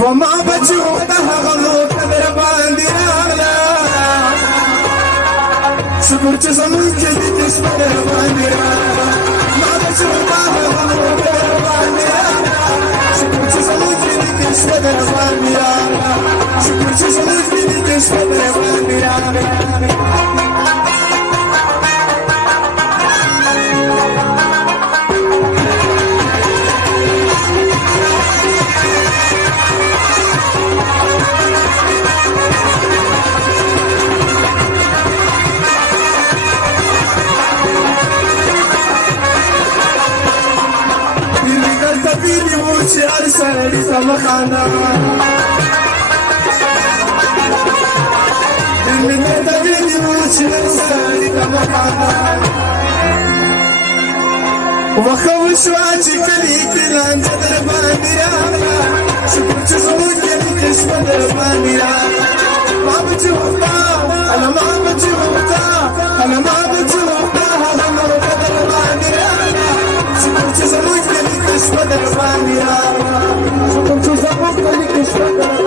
وما بجوتها غلوك دربان ديانا شكر جزمون كدي تشبه دربان ديانا ما بجوتها غلوك دربان ديانا شكر جزمون كدي تشبه دربان ديانا شكر جزمون كدي تشبه دربان ديانا Biri wuce arsari sama kana Biri da biri wuce arsari sama kana Wakavush wachi kali kilan jadar bandira Shukurchu sabun kali kishma dar bandira Mabuchi hota, ala mabuchi hota Ala mabuchi hota, ala mabuchi dar bandira Shukurchu sabun kali kishma dar bandira Shukurchu sabun kali kishma dar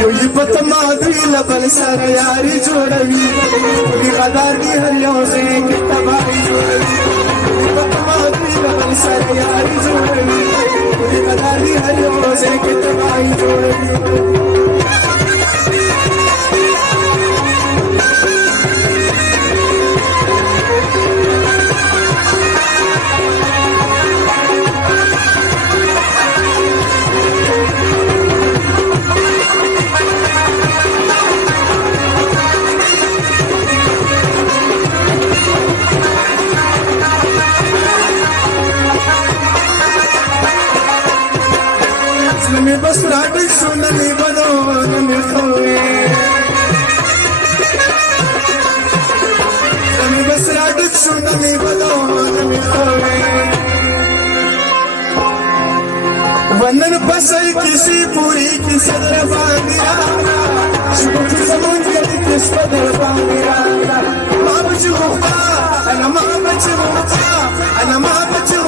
Yo ye pata madri labal sar yari jodavi Kuli qadar di har yawse kitta bhai jodavi Sariyari jodani, kuli kadari hari roze kitbai jodani. Nami bas radik sunani bano nami khoe Nami bas radik sunani bano nami khoe Vandan pasai kisi puri ki sadar bandira Shukr zaman kali kis padar bandira Ma baju hota ana ma baju hota ana ma baju